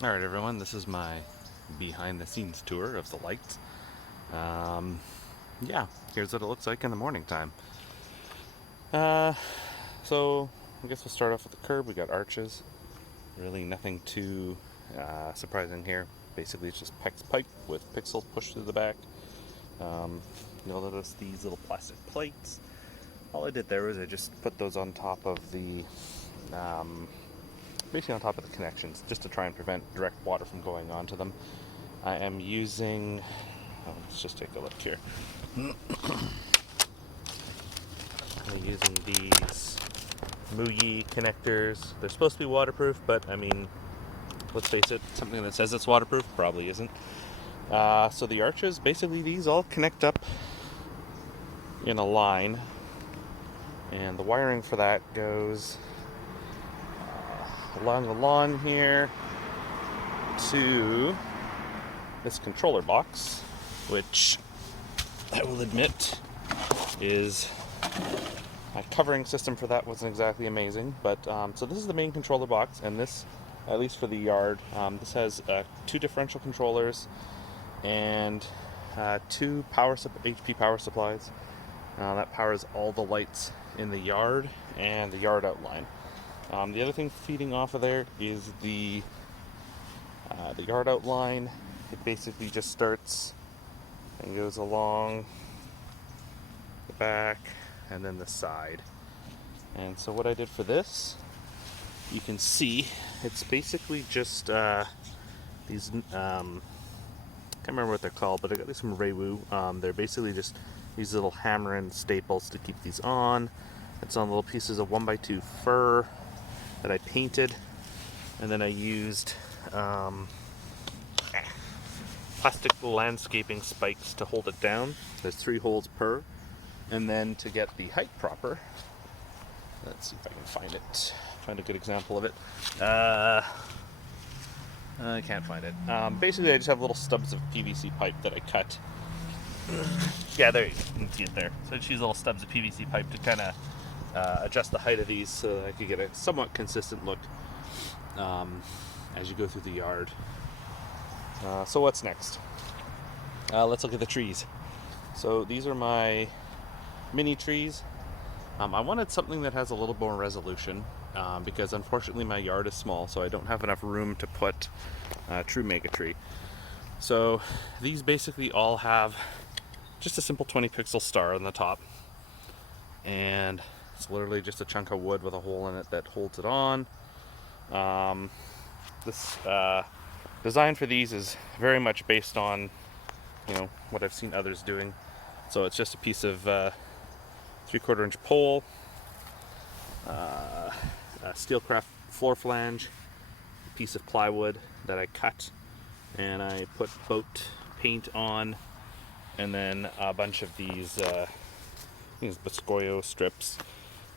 Alright everyone, this is my behind the scenes tour of the lights. Um, yeah, here's what it looks like in the morning time. Uh, so I guess we'll start off with the curb. We got arches. Really nothing too surprising here. Basically it's just PEX pipe with pixels pushed through the back. Um, you'll notice these little plastic plates. All I did there was I just put those on top of the basically on top of the connections just to try and prevent direct water from going onto them. I am using, let's just take a look here. I'm using these Muyi connectors. They're supposed to be waterproof, but I mean, let's face it, something that says it's waterproof probably isn't. So the arches, basically these all connect up in a line, and the wiring for that goes along the lawn here to this controller box, which I will admit is my covering system for that wasn't exactly amazing, but so this is the main controller box, and this, at least for the yard, this has two differential controllers and two HP power supplies. That powers all the lights in the yard and the yard outline. The other thing feeding off of there is the yard outline. It basically just starts and goes along the back and then the side. And so what I did for this, you can see it's basically just these can't remember what they're called, but I got these from Reiwu. They're basically just these little hammer and staples to keep these on. It's on little pieces of 1x2 fur that I painted, and then I used plastic landscaping spikes to hold it down. There's 3 holes per, and then to get the height proper, let's see if I can find a good example of it. I can't find it. Basically, I just have little stubs of PVC pipe that I cut. Yeah, there you go. You can see it there. So I just use little stubs of PVC pipe to kind of adjust the height of these so that I could get a somewhat consistent look as you go through the yard. So what's next? Let's look at the trees. So these are my mini trees. I wanted something that has a little more resolution because unfortunately my yard is small, so I don't have enough room to put a true mega tree. So these basically all have just a simple 20 pixel star on the top, and it's literally just a chunk of wood with a hole in it that holds it on. This design for these is very much based on what I've seen others doing. So it's just a piece of 3/4 inch pole, a Steelcraft floor flange, a piece of plywood that I cut, and I put boat paint on, and then a bunch of these Biscoyo strips,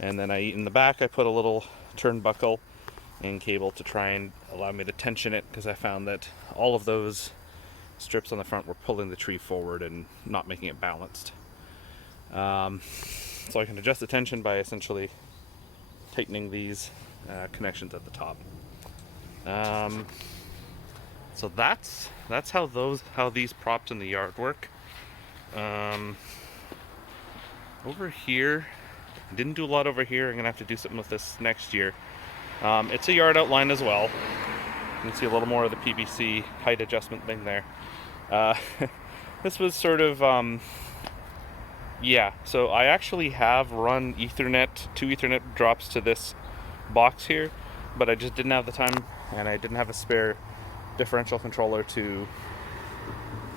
and then in the back I put a little turnbuckle and cable to try and allow me to tension it, because I found that all of those strips on the front were pulling the tree forward and not making it balanced. So I can adjust the tension by essentially tightening these connections at the top. So that's how these props in the yard work. Over here, didn't do a lot over here. I'm gonna have to do something with this next year. It's a yard outline as well. You can see a little more of the PVC height adjustment thing there. This was sort of so I actually have run two Ethernet drops to this box here, but I just didn't have the time, and I didn't have a spare differential controller to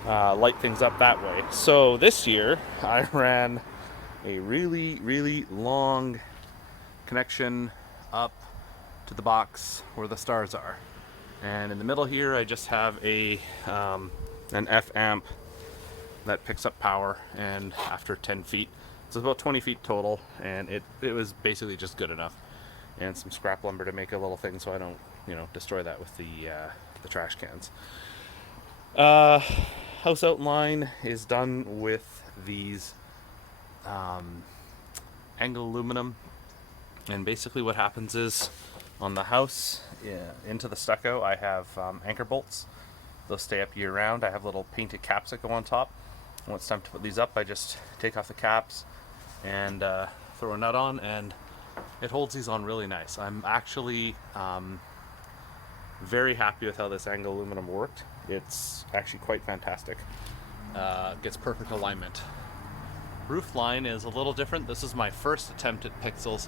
light things up that way. So this year I ran a really, really long connection up to the box where the stars are, and in the middle here I just have an F amp that picks up power, and after 10 feet, it's about 20 feet total, and it was basically just good enough, and some scrap lumber to make a little thing so I don't destroy that with the trash cans. House outline is done with these angle aluminum, and basically what happens is on the house into the stucco, I have anchor bolts. They'll stay up year round. I have little painted caps that go on top. When it's time to put these up, I just take off the caps and throw a nut on, and it holds these on really nice. I'm actually very happy with how this angle aluminum worked. It's actually quite fantastic. Gets perfect alignment. Roof line is a little different. This is my first attempt at pixels,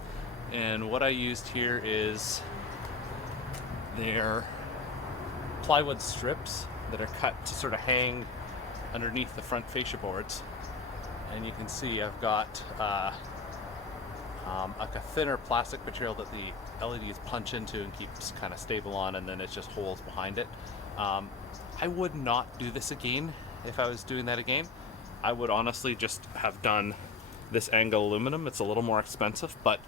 and what I used here is their plywood strips that are cut to sort of hang underneath the front fascia boards. And you can see I've got like a thinner plastic material that the LEDs punch into and keeps kind of stable on, and then it just holds behind it. I would not do this again if I was doing that again. I would honestly just have done this angle aluminum. It's a little more expensive, but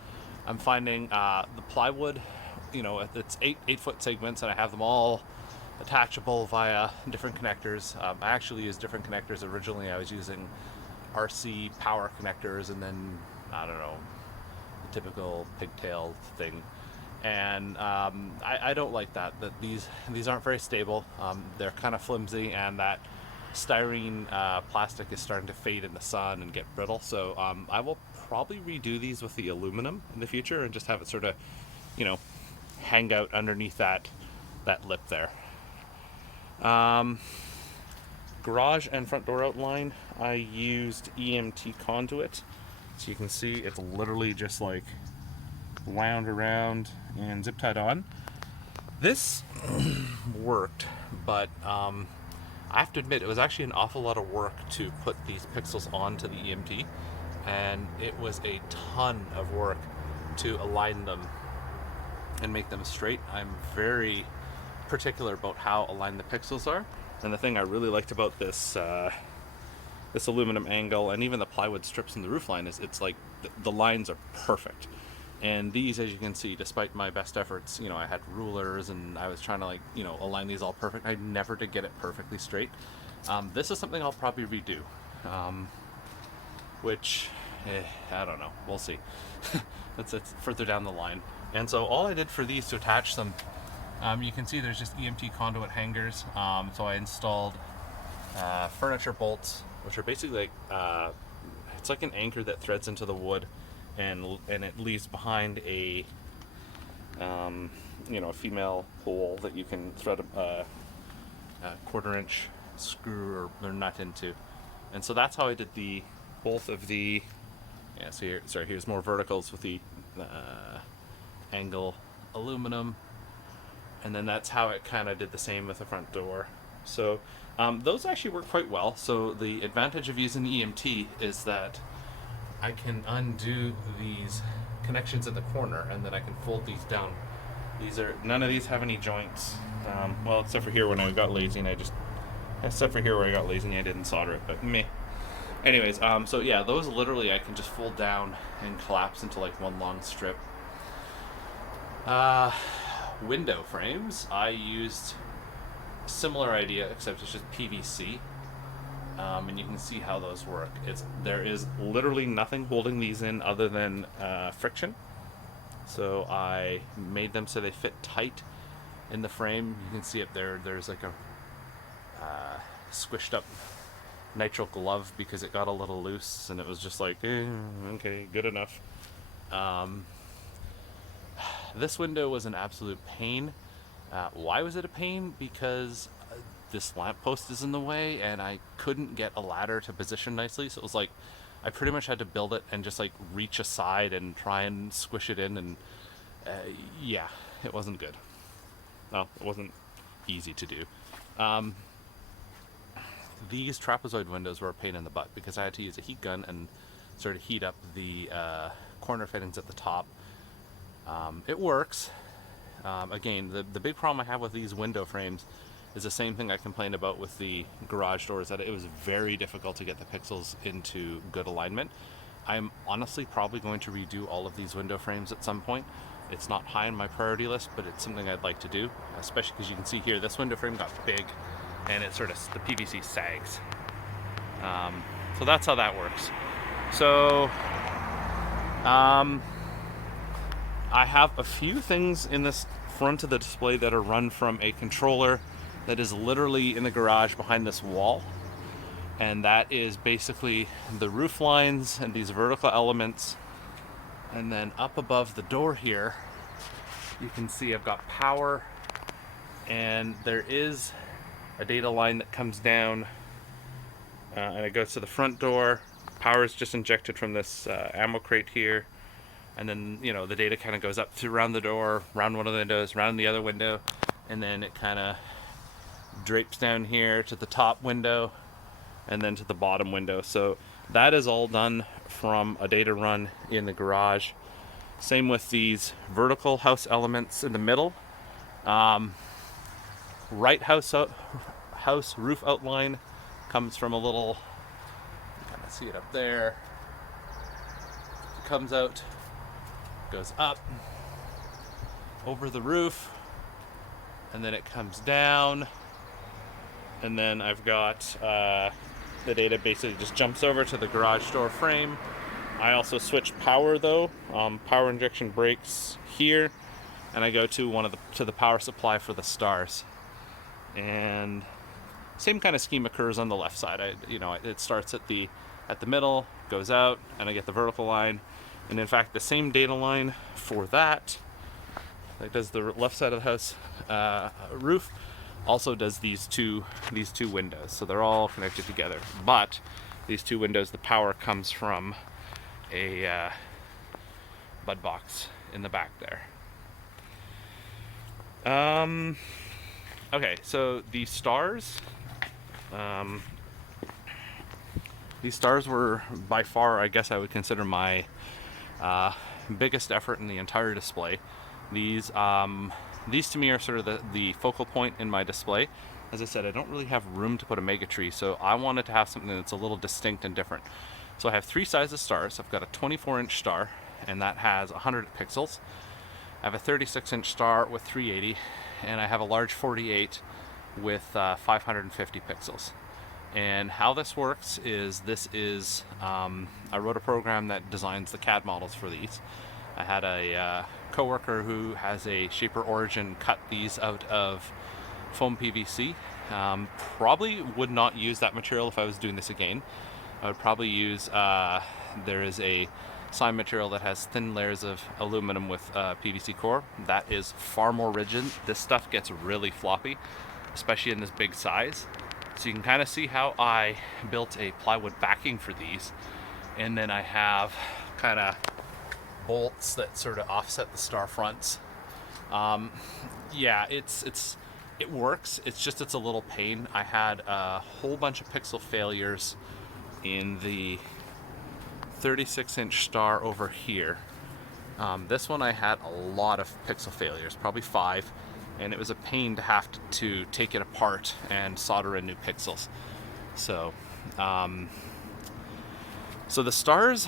I'm finding the plywood, it's 8-foot segments, and I have them all attachable via different connectors. I actually use different connectors. Originally I was using RC power connectors, and then I don't know, the typical pigtail thing, and I don't like that these aren't very stable. They're kind of flimsy, and that styrene plastic is starting to fade in the sun and get brittle, so I will probably redo these with the aluminum in the future and just have it sort of hang out underneath that lip there. Garage and front door outline, I used EMT conduit, so you can see it's literally just like wound around and zip tied on. This worked, but I have to admit it was actually an awful lot of work to put these pixels onto the EMT, and it was a ton of work to align them and make them straight. I'm very particular about how aligned the pixels are, and the thing I really liked about this this aluminum angle and even the plywood strips in the roofline is it's like the lines are perfect. And these, as you can see, despite my best efforts, I had rulers and I was trying to align these all perfect. I never did get it perfectly straight. This is something I'll probably redo, which I don't know, we'll see. That's further down the line. And so all I did for these to attach them, you can see there's just EMT conduit hangers. So I installed furniture bolts, which are basically like it's like an anchor that threads into the wood, and it leaves behind a a female pole that you can thread a 1/4-inch screw or nut into. And so that's how I did both of the here's more verticals with the angle aluminum, and then that's how it kind of did the same with the front door. So those actually work quite well. So the advantage of using EMT is that I can undo these connections in the corner, and then I can fold these down. None of these have any joints, well, except for here when I got lazy and I didn't solder it, but meh. Anyways, so yeah, those literally I can just fold down and collapse into like one long strip. Window frames, I used a similar idea, except it's just PVC. And you can see how those work. There is literally nothing holding these in other than friction. So I made them so they fit tight in the frame. You can see up there, there's like a squished up nitrile glove because it got a little loose, and it was just like, okay, good enough. This window was an absolute pain. Why was it a pain? Because this lamppost is in the way, and I couldn't get a ladder to position nicely, so it was like I pretty much had to build it and just like reach aside and try and squish it in, and yeah, it wasn't good. Well, it wasn't easy to do. These trapezoid windows were a pain in the butt because I had to use a heat gun and sort of heat up the corner fittings at the top. It works. Again, the big problem I have with these window frames is the same thing I complained about with the garage doors, that it was very difficult to get the pixels into good alignment. I'm honestly probably going to redo all of these window frames at some point. It's not high on my priority list, but it's something I'd like to do, especially because you can see here, this window frame got big and it sort of, the PVC sags. So that's how that works. So I have a few things in this front of the display that are run from a controller that is literally in the garage behind this wall. And that is basically the roof lines and these vertical elements. And then up above the door here, you can see I've got power, and there is a data line that comes down and it goes to the front door. Power is just injected from this ammo crate here, and then the data kind of goes up to around the door, around one of the windows, around the other window, and then it kind of drapes down here to the top window and then to the bottom window. So that is all done from a data run in the garage. Same with these vertical house elements in the middle. Right house roof outline comes from a little, you kind of see it up there. It comes out, goes up over the roof, and then it comes down, and then I've got the data basically just jumps over to the garage door frame. I also switch power though, power injection brakes here, and I go to the power supply for the stars. And same kind of scheme occurs on the left side. It starts at the middle, goes out, and I get the vertical line. And in fact, the same data line for that does the left side of the house roof, also does these two windows. So they're all connected together. But these two windows, the power comes from a bud box in the back there. Okay, so these stars were by far, I guess I would consider, my biggest effort in the entire display. These to me are sort of the focal point in my display. As I said, I don't really have room to put a mega tree, so I wanted to have something that's a little distinct and different. So I have three sizes stars. I've got a 24-inch star, and that has 100 pixels. I have a 36-inch star with 380, and I have a large 48 with 550 pixels. And how this works is I wrote a program that designs the CAD models for these. I had a coworker who has a Shaper Origin cut these out of foam PVC. Probably would not use that material if I was doing this again. I would probably use, there is a sign material that has thin layers of aluminum with PVC core. That is far more rigid. This stuff gets really floppy, especially in this big size. So you can kind of see how I built a plywood backing for these, and then I have kind of bolts that sort of offset the star fronts. Yeah, it works. It's a little pain. I had a whole bunch of pixel failures in the 36-inch star over here. This one I had a lot of pixel failures, probably 5, and it was a pain to have to take it apart and solder in new pixels. So the stars,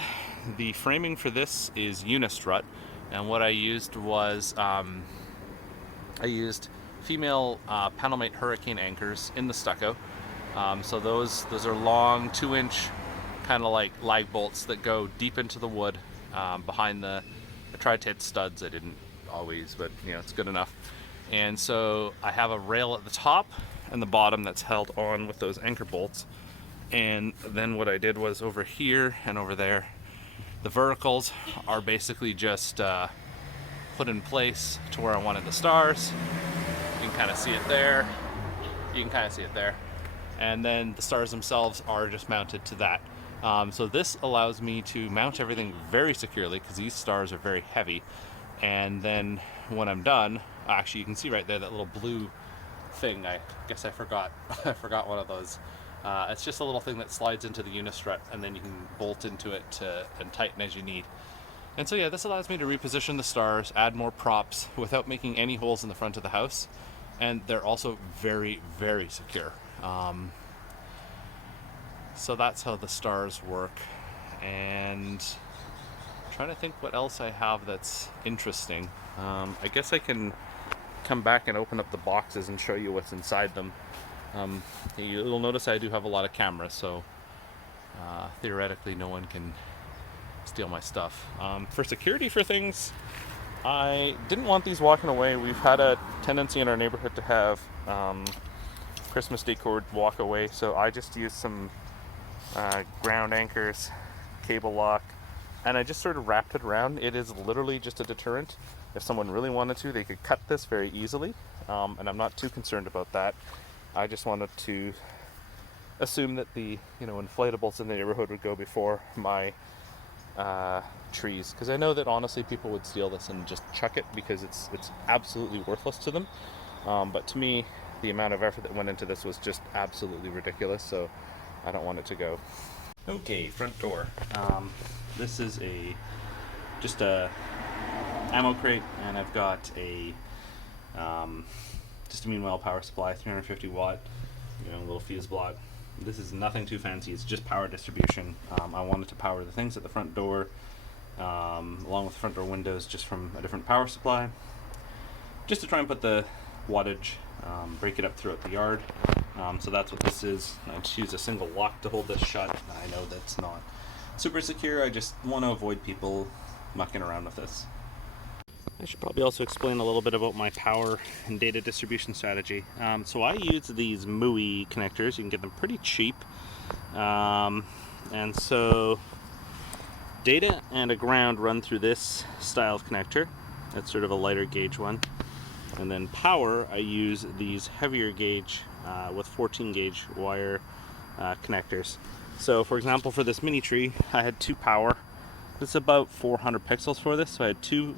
the framing for this is unistrut, and what I used was I used female Panelmate Hurricane anchors in the stucco. So those are long 2-inch kind of like lag bolts that go deep into the wood behind I tried to hit studs. I didn't always, but it's good enough. And so I have a rail at the top and the bottom that's held on with those anchor bolts. And then what I did was over here and over there, the verticals are basically just put in place to where I wanted the stars. You can kind of see it there. You can kind of see it there. And then the stars themselves are just mounted to that. So this allows me to mount everything very securely because these stars are very heavy. And then when I'm done, actually you can see right there that little blue thing. I guess I forgot I forgot one of those. It's just a little thing that slides into the unistrut, and then you can bolt into it and tighten as you need. And so yeah, this allows me to reposition the stars, add more props without making any holes in the front of the house. And they're also very, very secure. So that's how the stars work. And I'm trying to think what else I have that's interesting. I guess I can come back and open up the boxes and show you what's inside them. You'll notice I do have a lot of cameras, so theoretically no one can steal my stuff. For security for things, I didn't want these walking away. We've had a tendency in our neighborhood to have Christmas decor walk away, so I just used some ground anchors, cable lock, and I just sort of wrapped it around. It is literally just a deterrent. If someone really wanted to, they could cut this very easily, and I'm not too concerned about that. I just wanted to assume that the inflatables in the neighborhood would go before my trees, because I know that honestly people would steal this and just chuck it because it's absolutely worthless to them. But to me, the amount of effort that went into this was just absolutely ridiculous. So I don't want it to go. Okay, front door. This is just a ammo crate, and I've got a just a meanwhile power supply, 350 watt, little fuse block. This is nothing too fancy. It's just power distribution. I wanted to power the things at the front door, along with the front door windows, just from a different power supply, just to try and put the wattage, break it up throughout the yard. So that's what this is. I just use a single lock to hold this shut. I know that's not super secure. I just want to avoid people mucking around with this. I should probably also explain a little bit about my power and data distribution strategy. So I use these MUI connectors. You can get them pretty cheap. And so data and a ground run through this style of connector. That's sort of a lighter gauge one. And then power, I use these heavier gauge with 14 gauge wire connectors. So for example, for this mini tree, I had two power. It's about 400 pixels for this, so I had two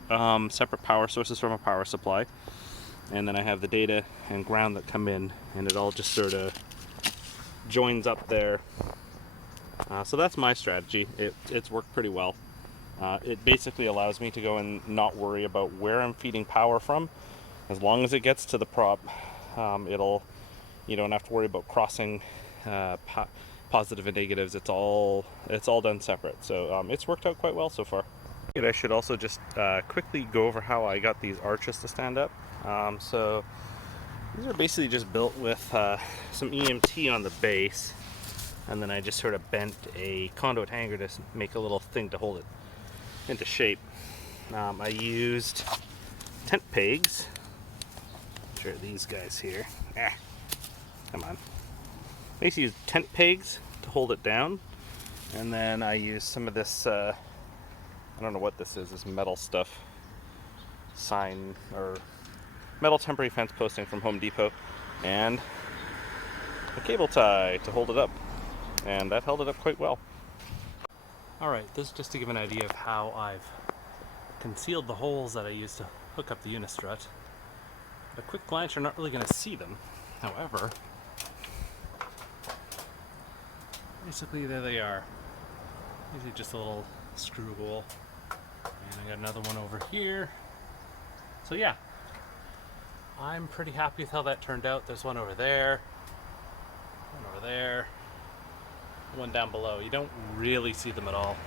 separate power sources from a power supply, and then I have the data and ground that come in, and it all just sort of joins up there. So that's my strategy. It's worked pretty well. It basically allows me to go and not worry about where I'm feeding power from. As long as it gets to the prop, you don't have to worry about crossing positive and negatives. It's all done separate. So it's worked out quite well so far. I should also just quickly go over how I got these arches to stand up. So these are basically just built with some EMT on the base, and then I just sort of bent a conduit hanger to make a little thing to hold it into shape. I used tent pegs, which are these guys here. Come on. I used to use tent pegs to hold it down, and then I used some of this, I don't know what this is, this metal stuff, sign or metal temporary fence posting from Home Depot, and a cable tie to hold it up, and that held it up quite well. Alright, this is just to give an idea of how I've concealed the holes that I used to hook up the unistrut. At a quick glance, you're not really going to see them. However, basically there they are. These are just a little screw hole. And I got another one over here. So yeah, I'm pretty happy with how that turned out. There's one over there, one over there, one down below. You don't really see them at all.